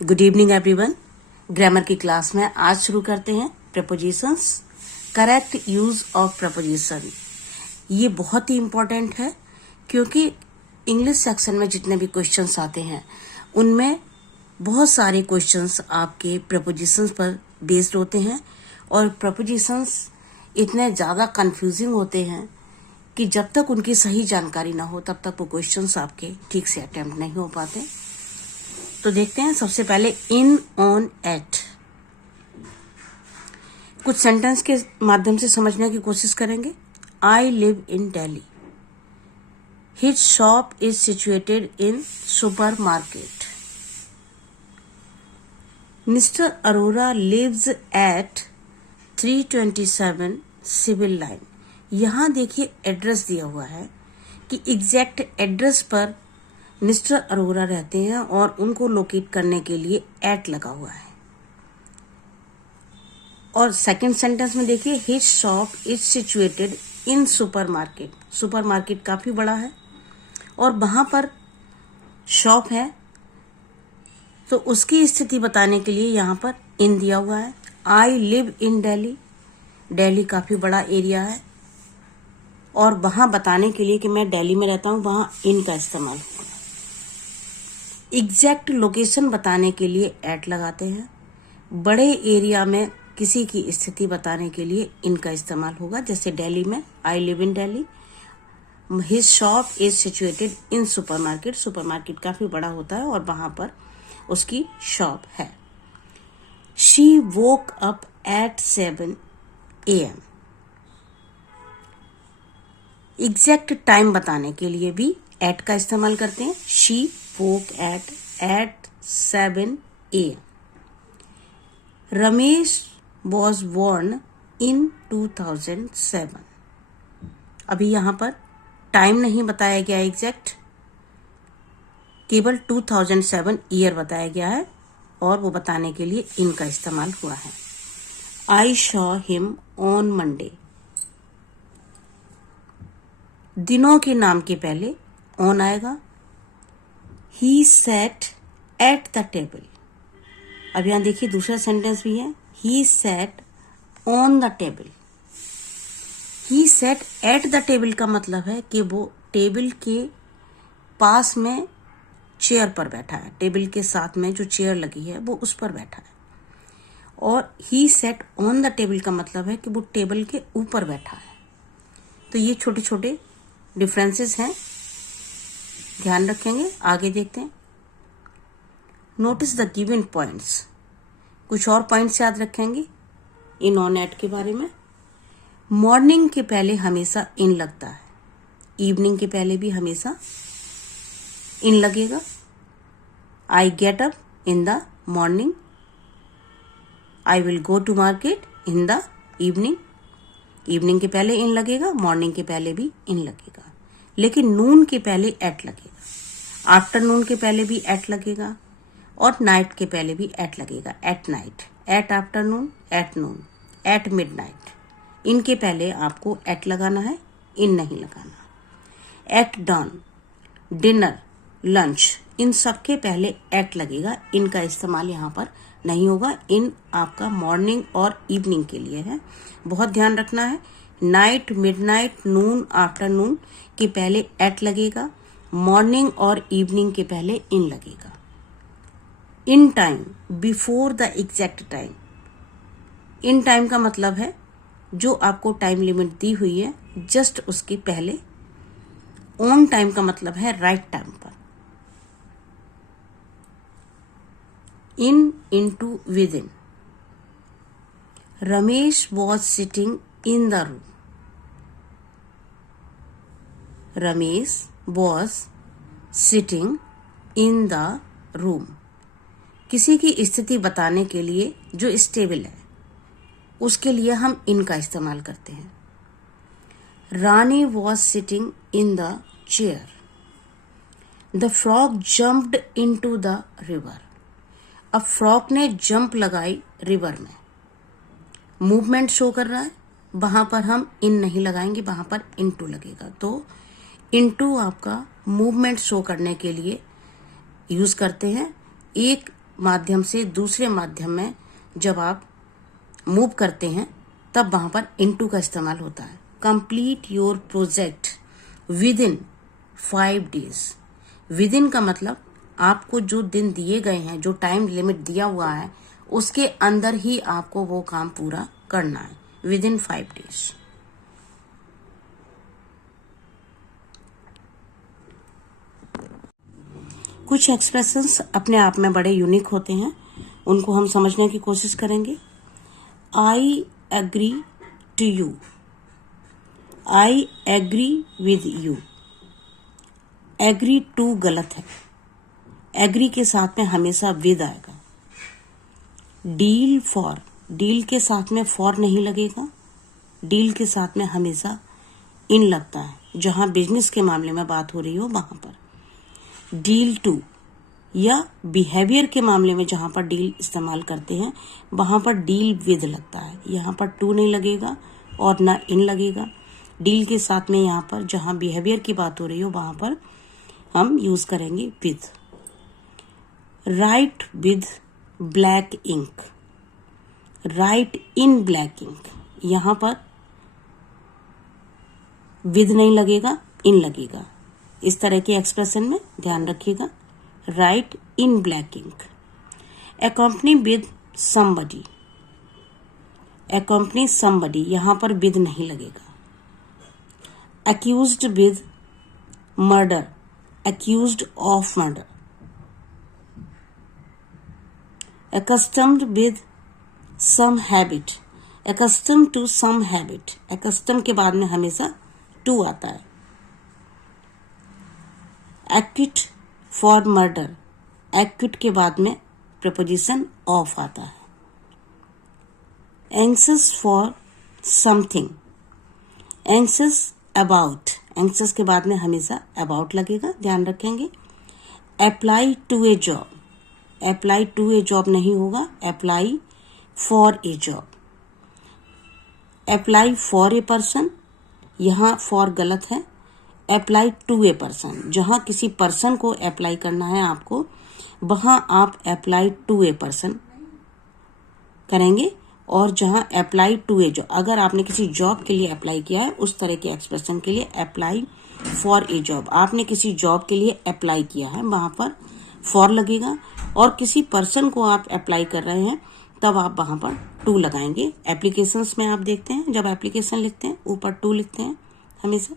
Good evening everyone. Grammar की class में आज शुरू करते हैं propositions, correct use of preposition. ये बहुत ही इम्पोर्टेंट है क्योंकि इंग्लिश सेक्शन में जितने भी क्वेश्चंस आते हैं उनमें बहुत सारे क्वेश्चंस आपके प्रपोजिशंस पर बेस्ड होते हैं और प्रपोजिशंस इतने ज़्यादा कंफ्यूजिंग होते हैं कि जब तक उनकी सही जानकारी ना हो तब तक वो क्वेश्चंस आपके ठीक से अटेम्प्ट नहीं हो पाते। तो देखते हैं सबसे पहले इन, ऑन, एट। कुछ सेंटेंस के माध्यम से समझने की कोशिश करेंगे। I live in Delhi. His shop is situated in super market. Mister Arora lives at 327 civil line. यहां देखिए एड्रेस दिया हुआ है कि एग्जैक्ट एड्रेस पर मिस्टर अरोरा रहते हैं और उनको लोकेट करने के लिए एट लगा हुआ है। और सेकंड सेंटेंस में देखिए his shop is situated in supermarket. Supermarket काफी बड़ा है और वहां पर शॉप है, तो उसकी स्थिति बताने के लिए यहाँ पर इन दिया हुआ है। आई लिव इन दिल्ली। दिल्ली काफी बड़ा एरिया है और वहां बताने के लिए कि मैं दिल्ली में रहता हूं, वहां इन का इस्तेमाल होगा। एग्जैक्ट लोकेशन बताने के लिए एट लगाते हैं। बड़े एरिया में किसी की स्थिति बताने के लिए इनका इस्तेमाल होगा, जैसे दिल्ली में आई live in Delhi. His shop is situated in supermarket. Supermarket काफी बड़ा होता है और वहां पर उसकी शॉप है। She woke up at 7 AM। Exact time बताने के लिए भी एट का इस्तेमाल करते हैं। She woke at 7 AM. Ramesh was born in 2007. अभी यहाँ पर टाइम नहीं बताया गया एग्जैक्ट, केवल 2007 ईयर बताया गया है और वो बताने के लिए इनका इस्तेमाल हुआ है। I saw him on Monday. दिनों के नाम के पहले on आएगा। He sat at the table. अब यहां देखिए दूसरा सेंटेंस भी है। He sat on the table. He sat at the table का मतलब है कि वो टेबल के पास में चेयर पर बैठा है। टेबल के साथ में जो चेयर लगी है वो उस पर बैठा है। और he sat on the table का मतलब है कि वो टेबल के ऊपर बैठा है। तो ये छोटे छोटे डिफरेंसेस हैं, ध्यान रखेंगे। आगे देखते हैं। Notice the given points. कुछ और पॉइंट्स याद रखेंगे इन, ऑन, एट के बारे में। मॉर्निंग के पहले हमेशा इन लगता है। इवनिंग के पहले भी हमेशा इन लगेगा। I get up in the morning. I will go to market in the evening. Evening के पहले इन लगेगा, मॉर्निंग के पहले भी इन लगेगा। लेकिन नून के पहले एट लगेगा। आफ्टरनून के पहले भी एट लगेगा और नाइट के पहले भी एट लगेगा। At night, at afternoon, at noon, at midnight. इनके पहले आपको एट लगाना है, इन नहीं लगाना। एट डॉन, डिनर, लंच, इन सब के पहले एट लगेगा। इनका इस्तेमाल यहाँ पर नहीं होगा। इन आपका मॉर्निंग और इवनिंग के लिए है, बहुत ध्यान रखना है। नाइट, मिडनाइट, नून, आफ्टरनून के पहले एट लगेगा। मॉर्निंग और इवनिंग के पहले इन लगेगा। In time, before the exact time. In time का मतलब है जो आपको टाइम लिमिट दी हुई है जस्ट उसके पहले। ऑन टाइम का मतलब है राइट टाइम पर। In, into, with in. Ramesh was sitting in the room. Ramesh was sitting in the room. किसी की स्थिति बताने के लिए जो स्टेबल है उसके लिए हम इन का इस्तेमाल करते हैं। Rani was sitting in the chair. The frog jumped into the river. अब फ्रॉग ने जंप लगाई रिवर में। मूवमेंट शो कर रहा है, वहां पर हम इन नहीं लगाएंगे, वहां पर इनटू लगेगा। तो इनटू आपका मूवमेंट शो करने के लिए यूज करते हैं। एक माध्यम से दूसरे माध्यम में जब आप मूव करते हैं तब वहां पर इनटू का इस्तेमाल होता है। Complete your project with in 5 days। With in का मतलब आपको जो दिन दिए गए हैं, जो टाइम लिमिट दिया हुआ है, उसके अंदर ही आपको वो काम पूरा करना है, विद इन 5 days। कुछ एक्सप्रेशंस अपने आप में बड़े यूनिक होते हैं, उनको हम समझने की कोशिश करेंगे। I agree to you, I agree with you. Agree to गलत है, एग्री के साथ में हमेशा विद आएगा। डील फॉर, डील के साथ में फॉर नहीं लगेगा, डील के साथ में हमेशा इन लगता है, जहां बिजनेस के मामले में बात हो रही हो वहां पर। डील टू या बिहेवियर के मामले में जहां पर डील इस्तेमाल करते हैं वहां पर डील विद लगता है, यहाँ पर टू नहीं लगेगा और ना इन लगेगा। डील के साथ में यहाँ पर जहां बिहेवियर की बात हो रही हो वहां पर हम यूज करेंगे with. Write with black ink, write in black ink, यहां पर विद नहीं लगेगा, इन लगेगा। इस तरह के एक्सप्रेशन में ध्यान रखिएगा। Write in black ink. accompany with somebody, accompany somebody, यहां पर विद नहीं लगेगा। accused विद मर्डर, accused of murder। accustomed with some habit, accustomed to some habit, accustomed के बाद में हमेशा to आता है। acquit for murder, acquit के बाद में preposition of आता है। anxious for something, anxious about, anxious के बाद में हमेशा about लगेगा, ध्यान रखेंगे। apply to a job, apply to a job नहीं होगा, apply for a job। apply for a person, यहाँ for गलत है। apply to a person, जहां किसी पर्सन को अप्लाई करना है आपको, वहां आप apply to a person करेंगे। और जहां apply to a job, अगर आपने किसी जॉब के लिए अप्लाई किया है उस तरह के एक्सप्रेशन के लिए apply for a job, आपने किसी जॉब के लिए अप्लाई किया है वहां पर for लगेगा। और किसी पर्सन को आप अप्लाई कर रहे हैं तब आप वहां पर टू लगाएंगे। एप्लीकेशंस में आप देखते हैं जब एप्लीकेशन लिखते हैं ऊपर टू लिखते हैं हमेशा।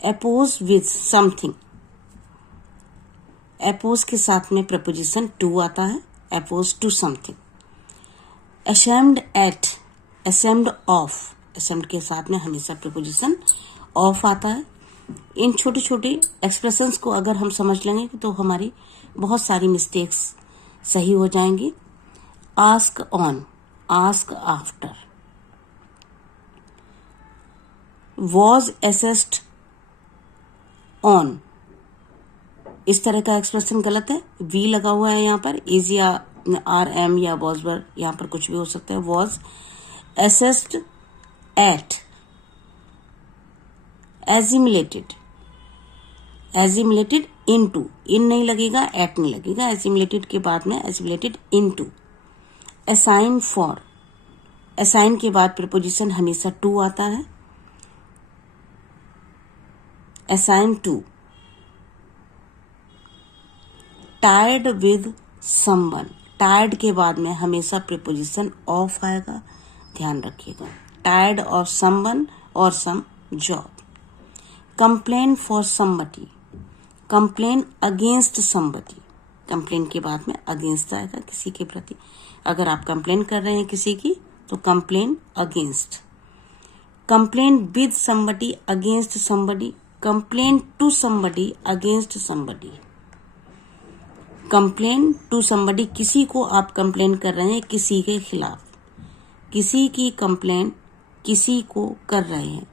अपोज विथ समथिंग, अपोज के साथ में प्रपोजिशन टू आता है, oppose to something. Ashamed at, ashamed of, ashamed के साथ में हमेशा प्रपोजिशन ऑफ आता है। इन छोटे छोटे एक्सप्रेशंस को अगर हम समझ लेंगे तो हमारी बहुत सारी मिस्टेक्स सही हो जाएंगी। Ask on, ask after. Was assessed on, इस तरह का एक्सप्रेशन गलत है, वी लगा हुआ है यहाँ पर, इज या आर एम या वॉज वर, यहाँ पर कुछ भी हो सकता है। Was assessed at. Assimilated, assimilated into, in नहीं लगेगा, एट नहीं लगेगा, एजिमुलेटेड के बाद में assimilated into. Assign for, assign के बाद प्रीपोजिशन हमेशा टू आता है, assign to. Tired with someone, tired के बाद में हमेशा प्रीपोजिशन ऑफ आएगा, ध्यान रखिएगा। टायर्ड ऑफ समवन और some job. Complain for somebody, complain against somebody, complain के बाद में अगेंस्ट आएगा किसी के प्रति। अगर आप कंप्लेन कर रहे हैं किसी की तो complain against. Complain with somebody against somebody, complain to somebody against somebody. Complain to somebody, किसी को आप कंप्लेन कर रहे हैं किसी के खिलाफ, किसी की कंप्लेन किसी को कर रहे हैं।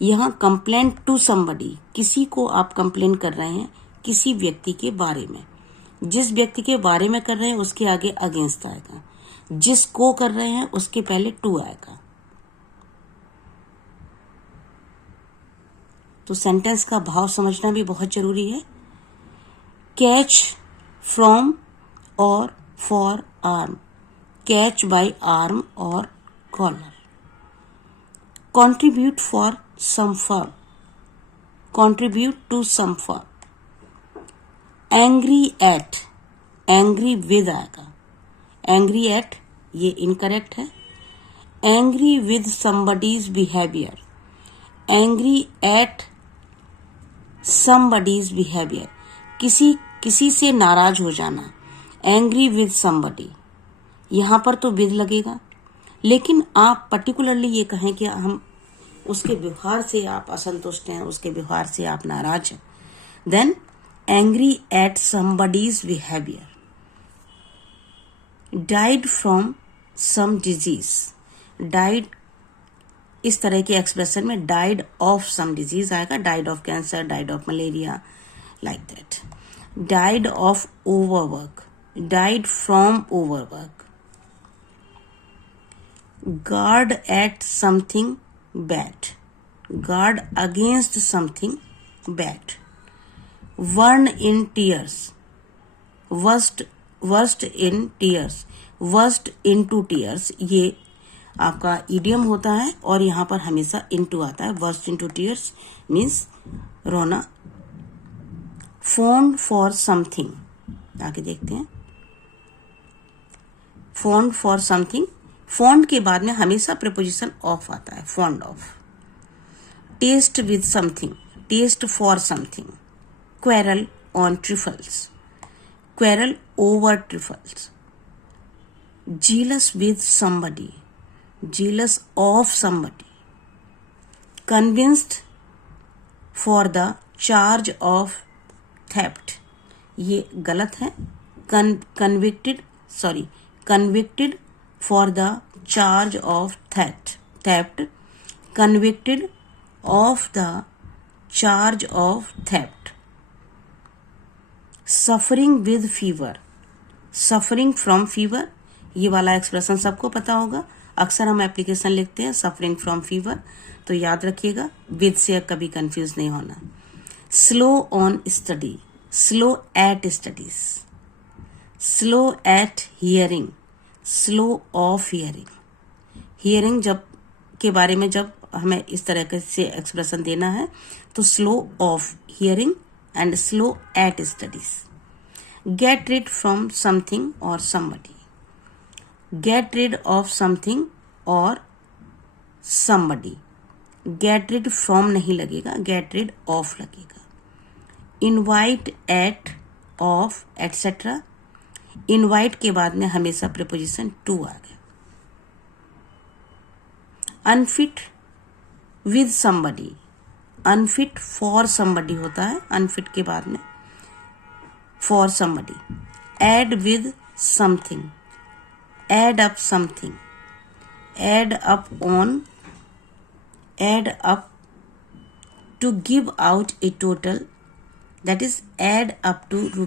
यहाँ कंप्लेन टू समबडी, किसी को आप कंप्लेन कर रहे हैं किसी व्यक्ति के बारे में। जिस व्यक्ति के बारे में कर रहे हैं उसके आगे अगेंस्ट आएगा, जिसको कर रहे हैं उसके पहले टू आएगा। तो सेंटेंस का भाव समझना भी बहुत जरूरी है। Catch from or for arm, catch by arm or collar. Contribute for some firm, contribute to some firm. Angry at, angry with आएगा, angry at ये incorrect है. Angry with somebody's behavior, angry at somebody's behavior, किसी से नाराज हो जाना. Angry with somebody, यहाँ पर तो with लगेगा, लेकिन आप पर्टिकुलरली ये कहें कि हम उसके व्यवहार से आप असंतुष्ट हैं, उसके व्यवहार से आप नाराज हैं, then angry at somebody's behaviour. Died from some disease, died इस तरह के एक्सप्रेशन में डाइड ऑफ सम डिजीज आएगा, died of cancer, died of malaria, like that. Died of overwork, died from overwork. guard at something bad, guard against something bad. Burn in tears, worst in tears, worst into tears. ये आपका idiom होता है और यहाँ पर हमेशा into आता है. worst into tears means रोना. fond for something, आगे देखते हैं. fond for something, fond के बाद में हमेशा preposition of आता है, fond of. taste with something, taste for something. quarrel on trifles, quarrel over trifles. jealous with somebody, jealous of somebody. convinced for the charge of theft, ये गलत है. convicted for the charge of theft, convicted of the charge of theft. suffering with fever, suffering from fever, ये वाला expression सबको पता होगा. अक्सर हम एप्लीकेशन लिखते हैं suffering from fever, तो याद रखिएगा with से कभी कंफ्यूज नहीं होना. slow on study, slow at studies. slow at hearing, slow of hearing. Hearing जब के बारे में जब हमें इस तरह से एक्सप्रेशन देना है तो slow of hearing and slow at studies. Get rid from something और somebody, get rid of something और समबडी. गेट रिड फ्रॉम नहीं लगेगा, गेट रिड ऑफ लगेगा. Invite at, of, etcetera. Invite के बाद में हमेशा प्रीपोजिशन टू आ गया. Unfit with somebody, unfit for somebody होता है अनफिट के बाद में for somebody. Add with something, add up something. Add up on, add up to give out a total, that is add up to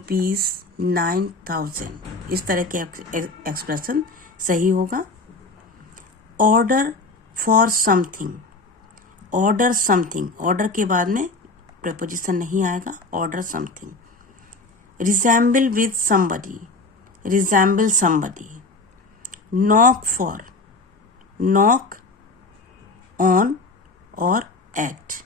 ₹9,000. इस तरह के एक्सप्रेशन सही होगा. Order for something, order something, order के बाद में प्रपोजिशन नहीं आएगा, order something. Resemble with somebody, resemble somebody. Knock for, knock on और एक्ट.